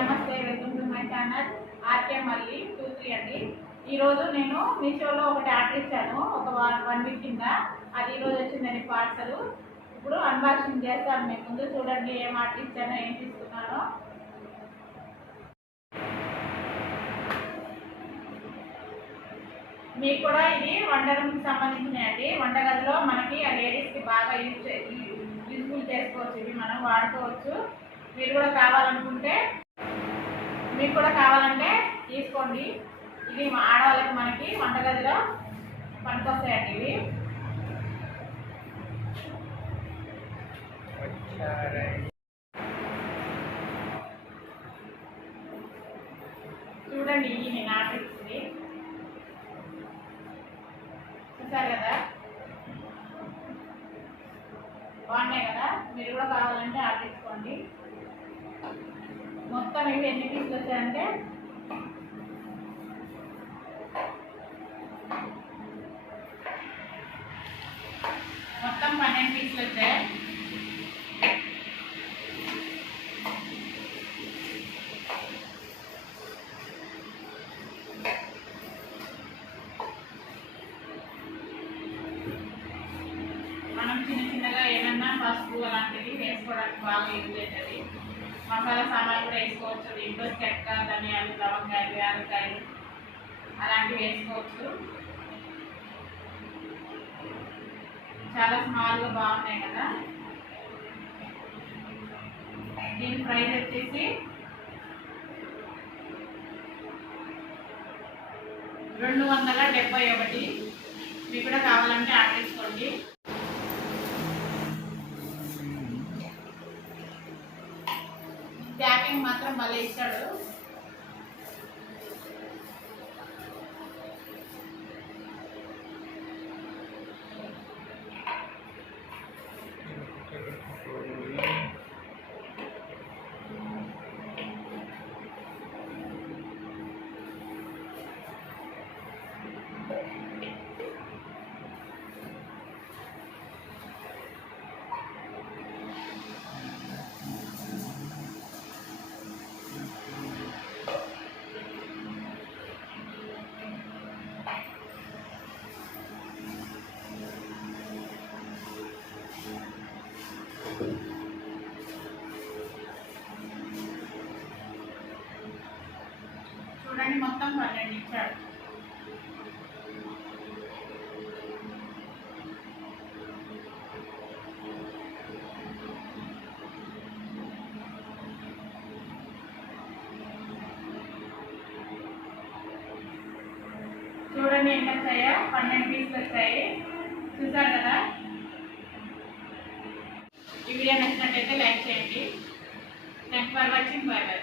నమస్తే welcome to my channel. R K మళ్ళీ two three అండి ఈరోజు నేను మీషోలో ఒకటి ఆర్డర్ ఇచ్చాను ఒక వన్ వీక్ కింద. అది ఈరోజు వచ్చిందండి పార్సల్. ఇప్పుడు అన్బాక్సింగ్ చేస్తాను. మీకు ముందు చూడండి ఏం ఆర్డర్ ఇచ్చానో ఏం తీసుకున్నానో. మీకు కూడా ఇది వంటకి సంబంధించినవి వంటగదిలో మనకి ఆ లేడీస్కి బాగా యూజ్ యూజ్ఫుల్ చేసుకోవచ్చు. ఇవి మనం వాడుకోవచ్చు. మీరు కూడా కావాలనుకుంటే మీకు కూడా కావాలంటే తీసుకోండి. ఇవి మా ఆడవాళ్ళకి మనకి వంటగదిలో పనికొస్తాయండి ఇవి. చూడండి ఇవి నేను ఆర్డర్ ఇచ్చింది చూసారు కదా? బాగున్నాయి కదా? మీరు కూడా కావాలంటే ఆర్డర్ ఇచ్చుకోండి మొత్తం ఇవి ఎన్ని పీసులు వచ్చాయంటే? మొత్తం పన్నెండు పీసులు వచ్చాయి? మనం చిన్న చిన్నగా ఏమన్నా పసుపు అలాంటివి వేసుకోవడానికి బాగా యూజ్ అవుతుంది. మసాలా సామాన్లు కూడా వేసుకోవచ్చు. దీంట్లో చెక్క ధనియాలు లవంగాయలు యాలకాయలు అలాంటివి వేసుకోవచ్చు. చాలా స్మాల్గా బాగున్నాయి కదా. దీని ప్రైస్ వచ్చేసి రెండు వందల డెబ్బై ఒకటి. మీకు కూడా కావాలంటే ఆర్డర్ చేసుకోండి. టైం మాత్రం భలే ఇచ్చాడు. చూడండి మొత్తం పన్నెండు ఇచ్చాడు చూడండి ఎంత వచ్చాయో? పన్నెండు పీసులు వచ్చాయి. చూసారు? లైక్ చేయండి. Next for watching bye bye